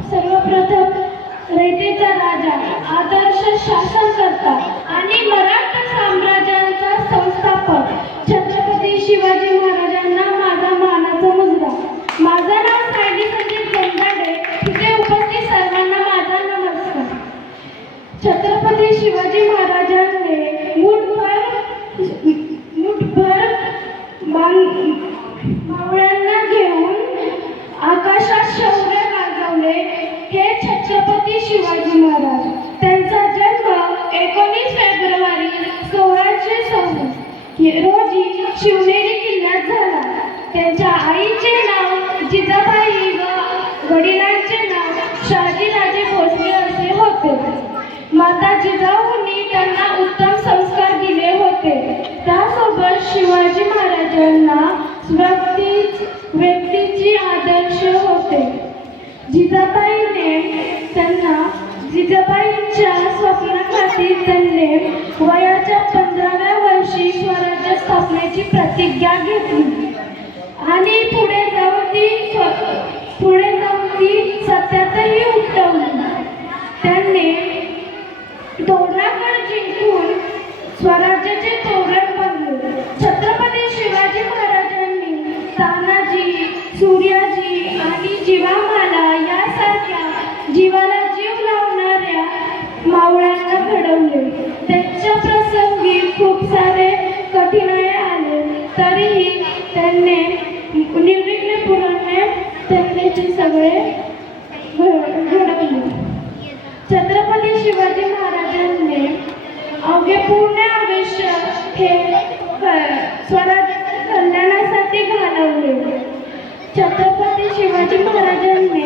सर्वप्रथम रयतेचा राजा, आदर्श शासनकर्ता आणि मराठा साम्राज्याचा संस्थापक छत्रपती शिवाजी महाराजांना माझा मानाचा मुजरा. माझं नाव सायली संदीप गंगाडे. इथे उपस्थित सर्वांना माझा नमस्कार. छत्रपती शिवाजी महाराजांनी मुठभर मावळ्यांना घेऊन आकाशात शौर्य गाजवले हे छत्रपती शिवाजी महाराज. त्यांचा जन्म 19 फेब्रुवारी 1624 रोजी शिवनेरी किल्ल्यात झाला. त्यांच्या आईचे नाव जिजाबाई व वडिलांचे नाव शहाजीराजे भोसले असे होते. माता जिजाऊंनी त्यांना उत्तम संस्कार दिले होते. त्यासोबत शिवाजी महाराजांना व्यक्तीची आदर्श होते. जिजाबाईंच्या स्वप्नाखाती त्यांनी वयाच्या 15व्या वर्षी स्वराज्य स्थापनेची प्रतिज्ञा घेतली आणि पुढे जाऊन ती सत्यातही उतरवली. त्यांनी तोरणागड जिंकून स्वराज्याचे तोरण बांधले. छत्रपती शिवाजी महाराजांनी तानाजी, सूर्याजी आणि जिवामाला यासारख्या जीवाला जीव लावणाऱ्या मावळ्यांना घडवले. त्यांच्या प्रसंगी खूप सारे कठीणाई आले, तरीही त्यांनी निर्विघ्नपणे त्यांनी ते सगळे घडवले. छत्रपती शिवाजी महाराजांनी अवघे पूर्ण आयुष्य हे स्वराज्याच्या कल्याणासाठी घालवले. छत्रपती शिवाजी महाराजांनी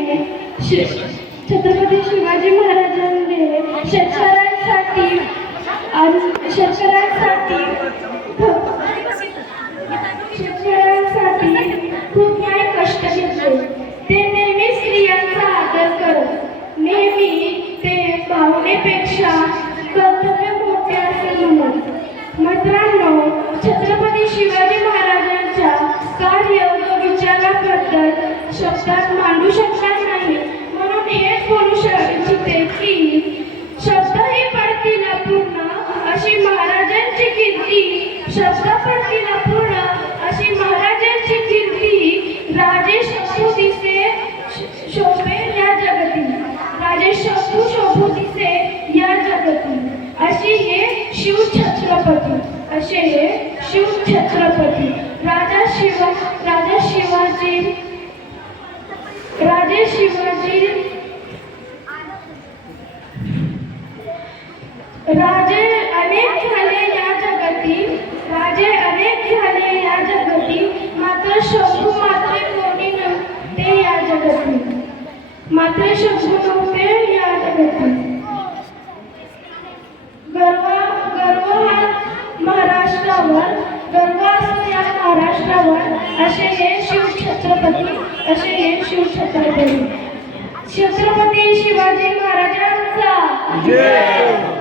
खूप काही कष्ट घेतले. ते नेहमी स्त्रियांचा आदर करत. नेहमी ते भावनेपेक्षा कर्तव्य मोठे असे म्हणत. मित्रांनो, छत्रपती शिवाजी महाराजांच्या कार्य व विचाराबद्दल शब्दात मांडू शकणार नाही, म्हणून हेच बोलू इच्छिते की शब्द ही पडतील पूर्ण अशी महाराजांची कीर्ती. शब्द पडतील पूर्ण अशी महाराजांची कीर्ती. राजे शोभू दिसे शोभे या जगती. राजे शोभू दिसे या जगती. असे हे शिवछत्रपती. राजा शिवाजी राजे अनेक झाले या जगती. मात्र शंभू मात्र कोणी नव्हते या जगती. गर्व हा महाराष्ट्रावर, गर्व असतो या महाराष्ट्रावर. असे हे शिवछत्रपती छत्रपती शिवाजी महाराजांचा जय.